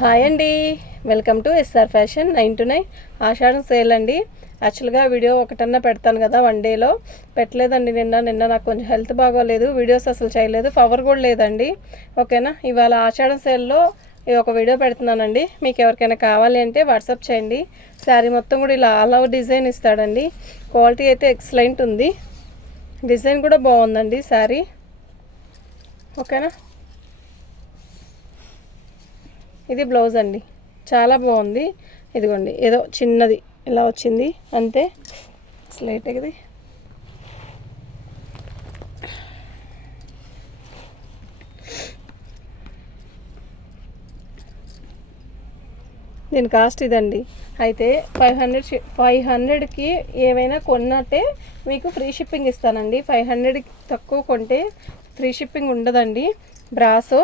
Hi అండి, welcome to SR fashion 9 to 9 Ashadham sale అండి. యాక్చువల్గా వీడియో ఒకటన్నా పెడతాను కదా, వన్ డేలో పెట్టలేదండి. నిన్న నాకు కొంచెం హెల్త్ బాగోలేదు, వీడియోస్ అసలు చేయలేదు, పవర్ కూడా లేదండి. ఓకేనా, ఇవాళ ఆషాఢం సేల్లో ఒక వీడియో పెడుతున్నానండి. మీకు ఎవరికైనా కావాలి అంటే వాట్సాప్ చేయండి. శారీ మొత్తం కూడా ఇలా ఆల్ ఓవర్ డిజైన్ ఇస్తాడండి. క్వాలిటీ అయితే ఎక్సలెంట్ ఉంది, డిజైన్ కూడా బాగుందండి శారీ. ఓకేనా, ఇది బ్లౌజ్ అండి, చాలా బాగుంది. ఇదిగోండి, ఏదో చిన్నది ఇలా వచ్చింది అంతే, స్లేట్ ఇది. దీని కాస్ట్ ఇదండి. అయితే 500కి ఏమైనా కొన్నట్టే మీకు ఫ్రీ షిప్పింగ్ ఇస్తానండి. 500కి తక్కువ కొంటే ఫ్రీ షిప్పింగ్ ఉండదండి. బ్రాసో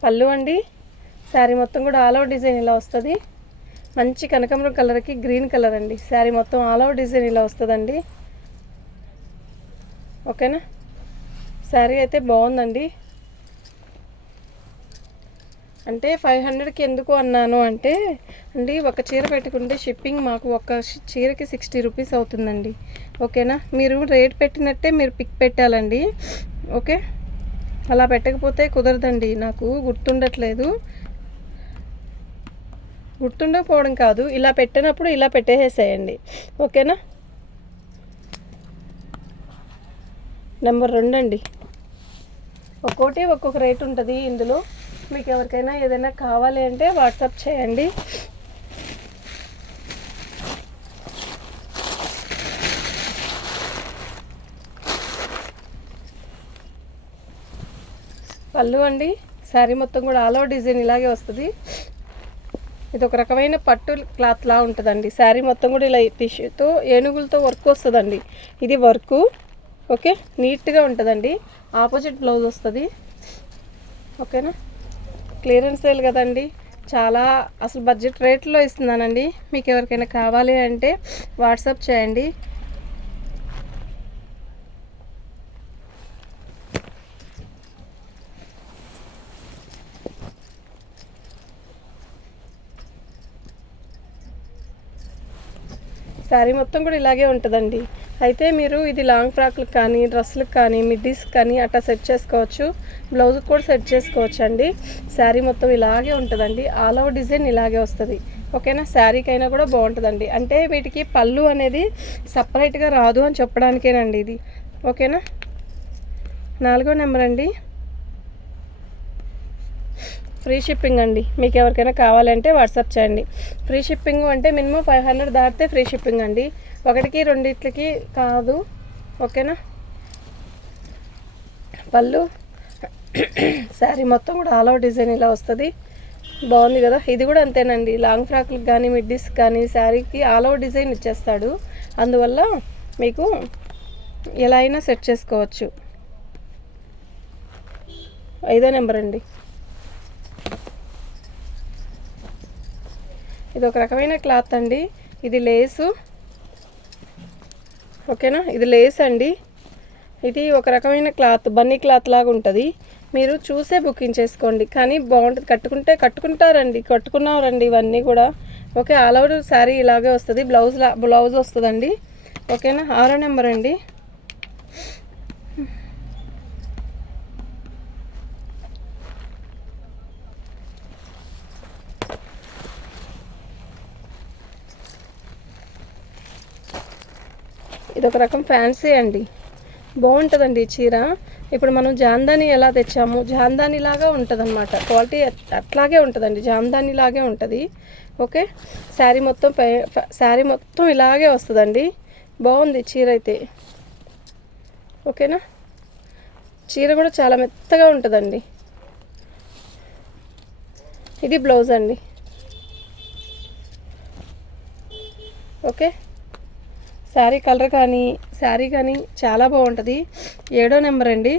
పళ్ళు అండి. శారీ మొత్తం కూడా ఆల్ ఓవర్ డిజైన్ ఇలా వస్తుంది. మంచి కనకాంబరం కలర్కి గ్రీన్ కలర్ అండి. శారీ మొత్తం ఆల్ ఓవర్ డిజైన్ ఇలా వస్తుందండి. ఓకేనా, శారీ అయితే బాగుందండి. అంటే 500కి ఎందుకు అన్నాను అంటే అండి, ఒక చీర పెట్టుకుంటే షిప్పింగ్ మాకు ఒక చీరకి 60 రూపీస్ అవుతుందండి. ఓకేనా, మీరు రేట్ పెట్టినట్టే మీరు పిక్ పెట్టాలండి. ఓకే, అలా పెట్టకపోతే కుదరదండి. నాకు గుర్తుండకపోవడం కాదు, ఇలా పెట్టినప్పుడు ఇలా పెట్టేసేయండి. ఓకేనా, నెంబర్ 2 అండి. ఒక్కోటి ఒక్కొక్క రేట్ ఉంటుంది ఇందులో. మీకు ఎవరికైనా ఏదైనా కావాలి అంటే వాట్సాప్ చేయండి. పళ్ళు అండి, శారీ మొత్తం కూడా ఆల్ ఓవర్ డిజైన్ ఇలాగే వస్తుంది. ఇది ఒక రకమైన పట్టు క్లాత్ లా ఉంటుందండి. శారీ మొత్తం కూడా ఇలా టిష్యూతో ఏనుగులతో వర్క్ వస్తుందండి. ఇది వర్కు. ఓకే, నీట్గా ఉంటుందండి. ఆపోజిట్ బ్లౌజ్ వస్తుంది. ఓకేనా, క్లియరెన్స్ సేల్ కదండి, చాలా అసలు బడ్జెట్ రేట్లో ఇస్తున్నానండి. మీకు ఎవరికైనా కావాలి అంటే వాట్సాప్ చేయండి. శారీ మొత్తం కూడా ఇలాగే ఉంటుందండి. అయితే మీరు ఇది లాంగ్ ఫ్రాక్లకు కానీ డ్రెస్లకు కానీ మిడ్డీస్కి కానీ అట్లా సెట్ చేసుకోవచ్చు. బ్లౌజ్కి కూడా సెట్ చేసుకోవచ్చు అండి. శారీ మొత్తం ఇలాగే ఉంటుందండి, ఆల్ ఓవర్ డిజైన్ ఇలాగే వస్తుంది. ఓకేనా, శారీకైనా కూడా బాగుంటుందండి. అంటే వీటికి పళ్ళు అనేది సపరేట్గా రాదు అని చెప్పడానికేనండి ఇది. ఓకేనా, 4వ నెంబర్ అండి. ఫ్రీ షిప్పింగ్ అండి. మీకు ఎవరికైనా కావాలంటే వాట్సాప్ చేయండి. ఫ్రీ షిప్పింగ్ అంటే మినిమం 500 దాటితే ఫ్రీ షిప్పింగ్ అండి, 1కి 2కి కాదు. ఓకేనా, పళ్ళు శారీ మొత్తం కూడా ఆల్ ఓవర్ డిజైన్ ఇలా వస్తుంది. బాగుంది కదా. ఇది కూడా అంతేనండి, లాంగ్ ఫ్రాక్లకు కానీ మిడ్డీస్ కానీ శారీకి ఆల్ ఓవర్ డిజైన్ ఇచ్చేస్తాడు. అందువల్ల మీకు ఎలా అయినా సెట్ చేసుకోవచ్చు. 5వ నెంబర్ అండి. ఇది ఒక రకమైన క్లాత్ అండి, ఇది లేసు. ఓకేనా, ఇది లేస్ అండి. ఇది ఒక రకమైన క్లాత్, బన్నీ క్లాత్ లాగా ఉంటుంది. మీరు చూసే బుకింగ్ చేసుకోండి. కానీ బాగుంటుంది, కట్టుకున్నారండి ఇవన్నీ కూడా. ఓకే, ఆల్ ఓవర్ శారీ ఇలాగే వస్తుంది. బ్లౌజ్ వస్తుందండి. ఓకేనా, 6వ నెంబర్ అండి. ఇది ఒక రకం ఫ్యాన్సీ అండి, బాగుంటుందండి ఈ చీర. ఇప్పుడు మనం జామ్దాని ఎలా తెచ్చాము, జామ్దాని లాగా ఉంటుంది అనమాట. క్వాలిటీ అట్లాగే ఉంటుందండి, జామ్దాని లాగే ఉంటుంది. ఓకే, శారీ మొత్తం ఇలాగే వస్తుందండి. బాగుంది చీర అయితే. ఓకేనా, చీర కూడా చాలా మెత్తగా ఉంటుందండి. ఇది బ్లౌజ్ అండి. ఓకే, శారీ కలర్ కానీ చాలా బాగుంటుంది. 7వ నెంబర్ అండి.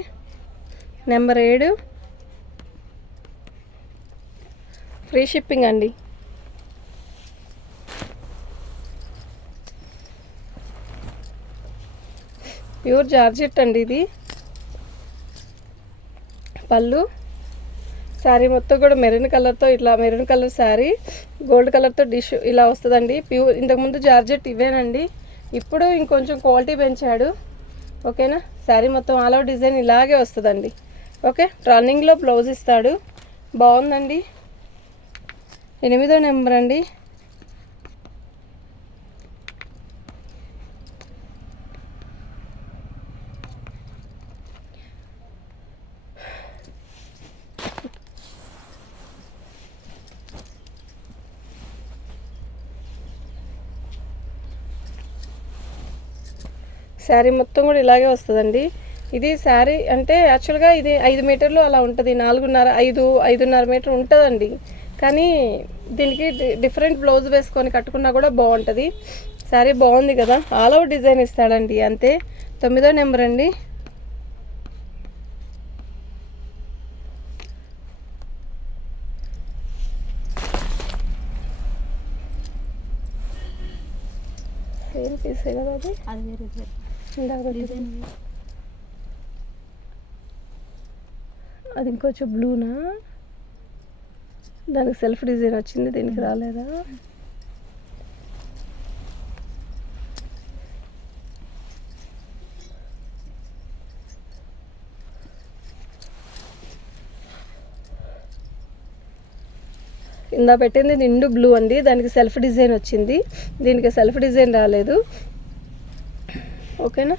నెంబర్ 7 ఫ్రీ షిప్పింగ్ అండి. ప్యూర్ జార్జెట్ అండి ఇది. పళ్ళు శారీ మొత్తం కూడా మెరూన్ కలర్తో, ఇట్లా మెరూన్ కలర్ శారీ గోల్డ్ కలర్తో డిష్ ఇలా వస్తుందండి. ప్యూర్, ఇంతకుముందు జార్జెట్ ఇవేనండి, ఇప్పుడు ఇంకొంచెం క్వాలిటీ పెంచాడు. ఓకేనా. శారీ మొత్తం ఆల్ ఓవర్ డిజైన్ ఇలాగే వస్తుందండి. ఓకే. రన్నింగ్లో బ్లౌజ్ ఇస్తాడు. బాగుందండి. 8వ నెంబర్ అండి. శారీ మొత్తం కూడా ఇలాగే వస్తుందండి. ఇది శారీ అంటే యాక్చువల్గా ఇది 5 మీటర్లు అలా ఉంటుంది, 5.5 మీటర్ ఉంటుందండి. కానీ దీనికి డిఫరెంట్ బ్లౌజ్ వేసుకొని కట్టుకున్నా కూడా బాగుంటుంది. శారీ బాగుంది కదా. ఆల్ ఓవర్ డిజైన్ ఇస్తాడండి అంతే. 9వ నెంబర్ అండి. సేమ్ పీసే కదా అది. అది ఇంకొంచెం బ్లూనా, దానికి సెల్ఫ్ డిజైన్ వచ్చింది, దీనికి రాలేదా? ఇందా పెట్టింది నిండు బ్లూ అండి, దానికి సెల్ఫ్ డిజైన్ వచ్చింది, దీనికి సెల్ఫ్ డిజైన్ రాలేదు. ఓకేనా.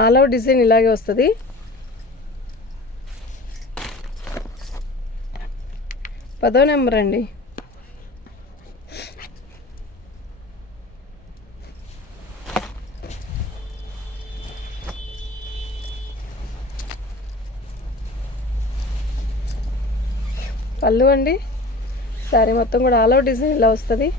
ఆల్ ఓవర్ డిజైన్ ఇలాగే వస్తుంది. పదో నెంబర్ అండి. పళ్ళు అండి. శారీ మొత్తం కూడా ఆల్ ఓవర్ డిజైన్ ఇలా వస్తుంది.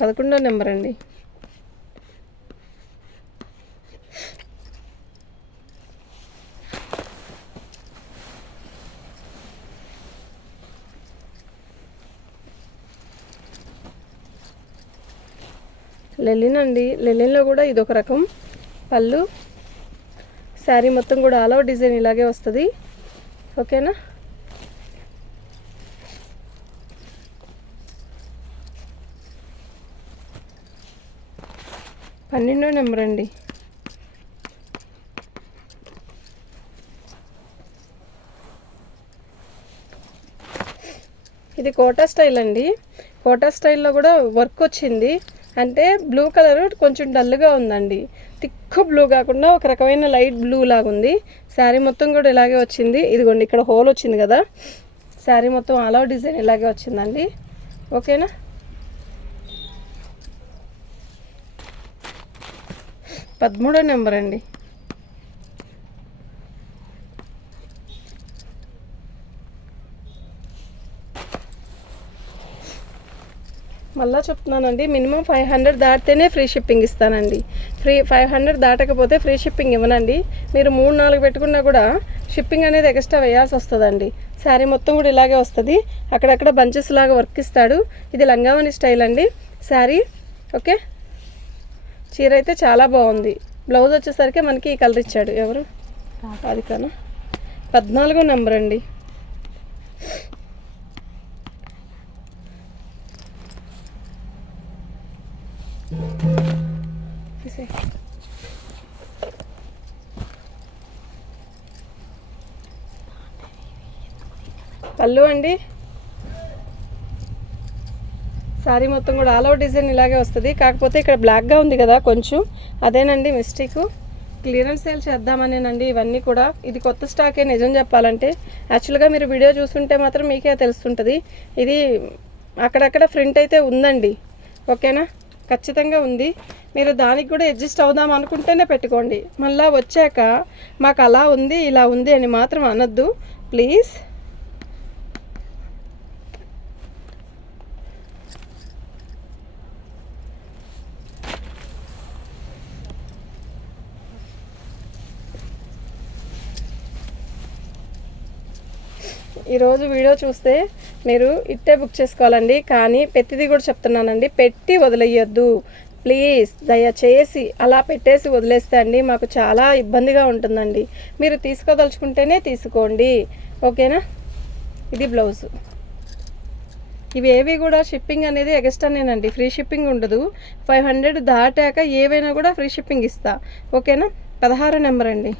11వ నెంబర్ అండి. లెలిన్ అండి. లెలిన్లో కూడా ఇదొక రకం. పళ్ళు శారీ మొత్తం కూడా ఆల్ ఓవర్ డిజైన్ ఇలాగే వస్తుంది. ఓకేనా. పన్నెండో నెంబర్ అండి. ఇది కోటా స్టైల్ అండి. కోటా స్టైల్లో కూడా వర్క్ వచ్చింది. అంటే బ్లూ కలర్ కొంచెం డల్గా ఉందండి, తిక్కు బ్లూ కాకుండా ఒక రకమైన లైట్ బ్లూ లాగా ఉంది. శారీ మొత్తం కూడా ఇలాగే వచ్చింది. ఇదిగోండి ఇక్కడ హోల్ వచ్చింది కదా. శారీ మొత్తం ఆల్ ఓవర్ డిజైన్ ఇలాగే వచ్చిందండి. ఓకేనా. 13వ నెంబర్ అండి. మళ్ళీ చెప్తున్నానండి, మినిమం 500 దాటితేనే ఫ్రీ షిప్పింగ్ ఇస్తానండి. 500 దాటకపోతే ఫ్రీ షిప్పింగ్ ఇవ్వనండి. మీరు 3-4 పెట్టుకున్నా కూడా షిప్పింగ్ అనేది ఎక్స్ట్రా వేయాల్సి వస్తుందండి. శారీ మొత్తం కూడా ఇలాగే వస్తుంది. అక్కడక్కడ బంచెస్ లాగా వర్క్ ఇస్తాడు. ఇది లంగావని స్టైల్ అండి శారీ. ఓకే. చీర అయితే చాలా బాగుంది. బ్లౌజ్ వచ్చేసరికి మనకి ఈ కలర్ ఇచ్చాడు. ఎవరు? అది కాను. 14వ నెంబర్ అండి. పళ్ళు అండి. శారీ మొత్తం కూడా ఆల్ ఓవర్ డిజైన్ ఇలాగే వస్తుంది. కాకపోతే ఇక్కడ బ్లాక్గా ఉంది కదా కొంచెం, అదేనండి మిస్టేక్. క్లియరెన్స్ సేల్ చేద్దామనేనండి ఇవన్నీ కూడా. ఇది కొత్త స్టాకే నిజం చెప్పాలంటే. యాక్చువల్గా మీరు వీడియో చూస్తుంటే మాత్రం మీకే తెలుస్తుంటుంది. ఇది అక్కడక్కడ ప్రింట్ అయితే ఉందండి. ఓకేనా. ఖచ్చితంగా ఉంది. మీరు దానికి కూడా అడ్జస్ట్ అవుదాం అనుకుంటేనే పెట్టుకోండి. మళ్ళీ వచ్చాక మాకు అలా ఉంది ఇలా ఉంది అని మాత్రం అనొద్దు ప్లీజ్. ఈరోజు వీడియో చూస్తే మీరు ఇట్టే బుక్ చేసుకోవాలండి. కానీ పెట్టిది కూడా చెప్తున్నానండి, పెట్టి వదిలేయొద్దు ప్లీజ్. దయచేసి అలా పెట్టేసి వదిలేస్తే అండి మాకు చాలా ఇబ్బందిగా ఉంటుందండి. మీరు తీసుకోదలుచుకుంటేనే తీసుకోండి, ఓకేనా. ఇది బ్లౌజు. ఇవి ఏవి కూడా షిప్పింగ్ అనేది ఎక్స్ట్రానేనండి, ఫ్రీ షిప్పింగ్ ఉండదు. 500 దాటాక ఏవైనా కూడా ఫ్రీ షిప్పింగ్ ఇస్తా, ఓకేనా. 16 నెంబర్ అండి.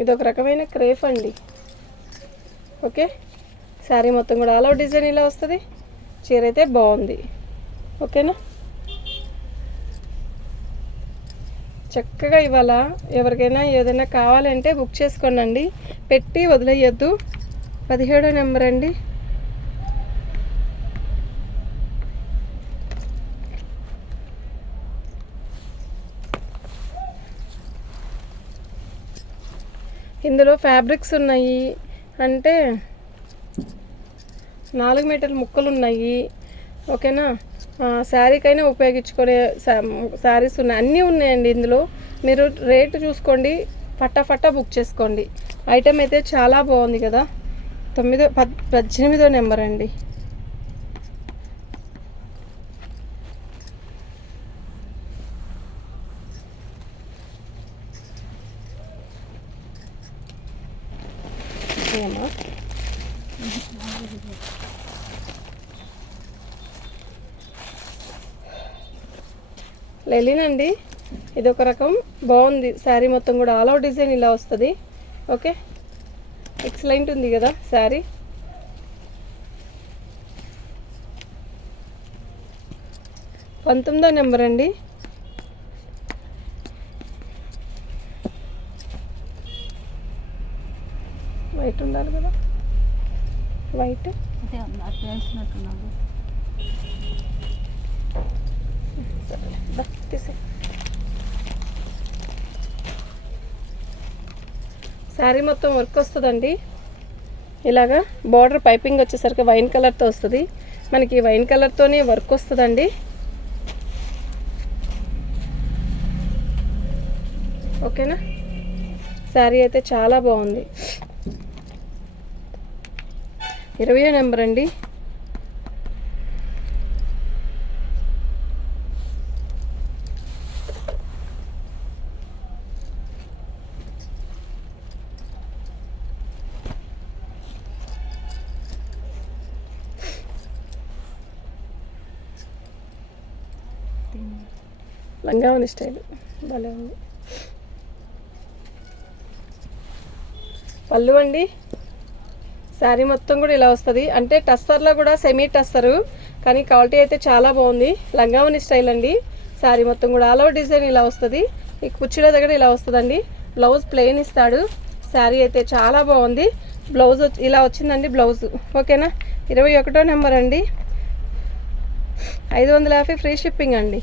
ఇది ఒక రకమైన క్రేప్ అండి, ఓకే. శారీ మొత్తం కూడా ఆల్ అవుట్ డిజైన్ ఇలా వస్తుంది. చీర అయితే బాగుంది, ఓకేనా. చక్కగా ఇవాళ ఎవరికైనా ఏదైనా కావాలంటే బుక్ చేసుకోండి, పెట్టి వదిలేయద్దు. 17 నెంబర్ అండి. ఇందులో ఫ్యాబ్రిక్స్ ఉన్నాయి అంటే 4 మీటర్ల ముక్కలు ఉన్నాయి, ఓకేనా. శారీకైనా ఉపయోగించుకునే శారీస్ ఉన్నాయి, అన్నీ ఉన్నాయండి ఇందులో. మీరు రేటు చూసుకోండి, ఫటాఫటా బుక్ చేసుకోండి. ఐటెం అయితే చాలా బాగుంది కదా. 18 నెంబర్ అండి. లెలిన్ ఇది ఒక రకం బాగుంది. శారీ మొత్తం కూడా ఆల్ అవుట్ డిజైన్ ఇలా వస్తుంది, ఓకే. ఎక్సలెంట్ ఉంది కదా శారీ. పంతొమ్మిదో నెంబర్ అండి. వైట్ ఉండాలి కదా, వైట్ శారీ మొత్తం వర్క్ వస్తుందండి. ఇలాగా బార్డర్ పైపింగ్ వచ్చేసరికి వైన్ కలర్తో వస్తుంది. మనకి వైన్ కలర్తోనే వర్క్ వస్తుందండి, ఓకేనా. శారీ అయితే చాలా బాగుంది. 20 నెంబర్ అండి. లంగావని స్టైల్ భలే ఉంది. పళ్ళు అండి. శారీ మొత్తం కూడా ఇలా వస్తుంది, అంటే టస్సర్లో కూడా సెమీ టస్సరు, కానీ క్వాలిటీ అయితే చాలా బాగుంది. లంగావని స్టైల్ అండి. శారీ మొత్తం కూడా ఆల్ ఓవర్ డిజైన్ ఇలా వస్తుంది. ఈ కుర్చీల దగ్గర ఇలా వస్తుందండి. బ్లౌజ్ ప్లెయిన్ ఇస్తాడు. శారీ అయితే చాలా బాగుంది. బ్లౌజ్ ఇలా వచ్చిందండి బ్లౌజ్, ఓకేనా. 21 నెంబర్ అండి. 550 ఫ్రీ షిప్పింగ్ అండి.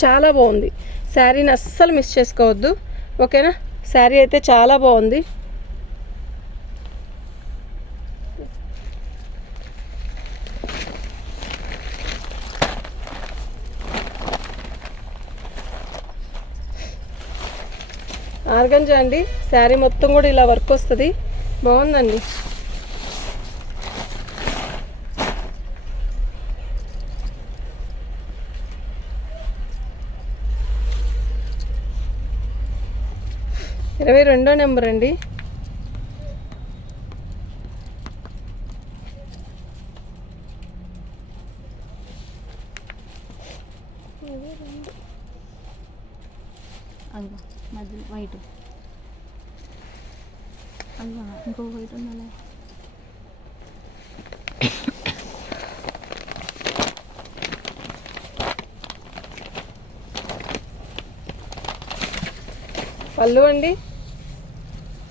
చాలా బాగుంది. శారీని అస్సలు మిస్ చేసుకోవద్దు, ఓకేనా. శారీ అయితే చాలా బాగుంది. ఆర్గంజా అండి. శారీ మొత్తం కూడా ఇలా వర్క్ వస్తుంది, బాగుందండి. ఇరవై 22 నెంబర్ అండి. మధ్యలో వైట్, ఇంకో వైట్ ఉండాలి. పళ్ళు అండి.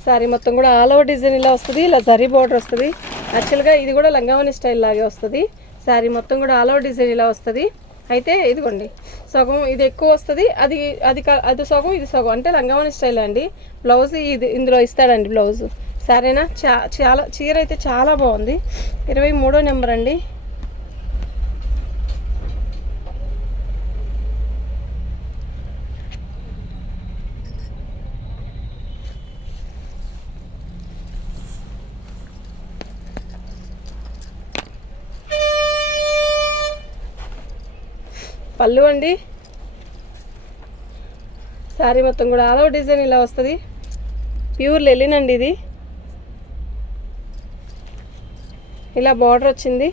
శారీ మొత్తం కూడా ఆల్ ఓవర్ డిజైన్ ఇలా వస్తుంది. ఇలా జరీ బార్డర్ వస్తుంది. యాక్చువల్గా ఇది కూడా లంగావని స్టైల్ లాగే వస్తుంది. శారీ మొత్తం కూడా ఆల్ ఓవర్ డిజైన్ ఇలా వస్తుంది. అయితే ఇదిగోండి సగం ఇది ఎక్కువ వస్తుంది, అది అది అది సగం ఇది సగం, అంటే లంగావని స్టైల్ అండి. బ్లౌజ్ ఇది ఇందులో ఇస్తాడండి బ్లౌజ్. సరేనా? చాలా చీర అయితే చాలా బాగుంది. 23వ నెంబర్ అండి. పళ్ళు అండి. శారీ మొత్తం కూడా ఆల్ ఓవర్ డిజైన్ ఇలా వస్తుంది. ప్యూర్ లెలిన్ అండి ఇది. ఇలా బార్డర్ వచ్చింది.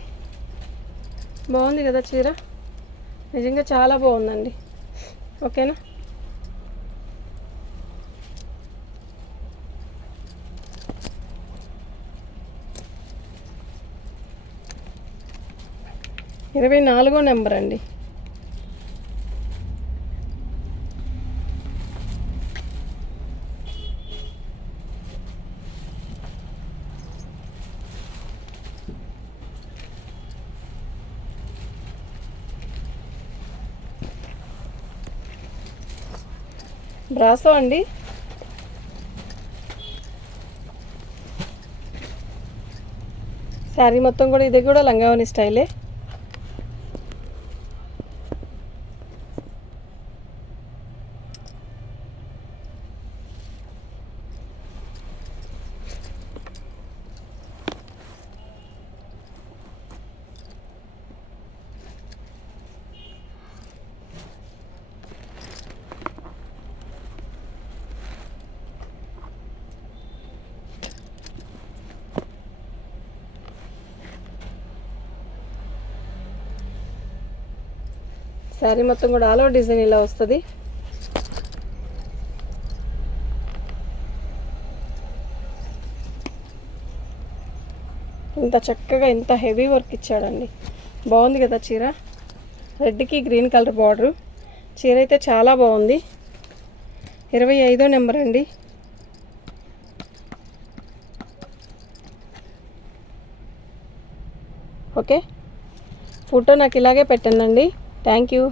బాగుంది కదా చీర, నిజంగా చాలా బాగుందండి. ఓకేనా? ఇరవై 24వ నెంబర్ అండి. బ్రాసో అండి. శారీ మొత్తం కూడా ఇది కూడా లంగావని స్టైలే. శారీ మొత్తం కూడా ఆల్ ఓవర్ డిజైన్ ఇలా వస్తుంది. ఇంత చక్కగా ఇంత హెవీ వర్క్ ఇచ్చాడండి. బాగుంది కదా చీర. రెడ్కి గ్రీన్ కలర్ బార్డరు. చీర అయితే చాలా బాగుంది. 25వ నెంబర్ అండి. ఓకే, ఫోటో నాకు ఇలాగే పెట్టండి. Thank you.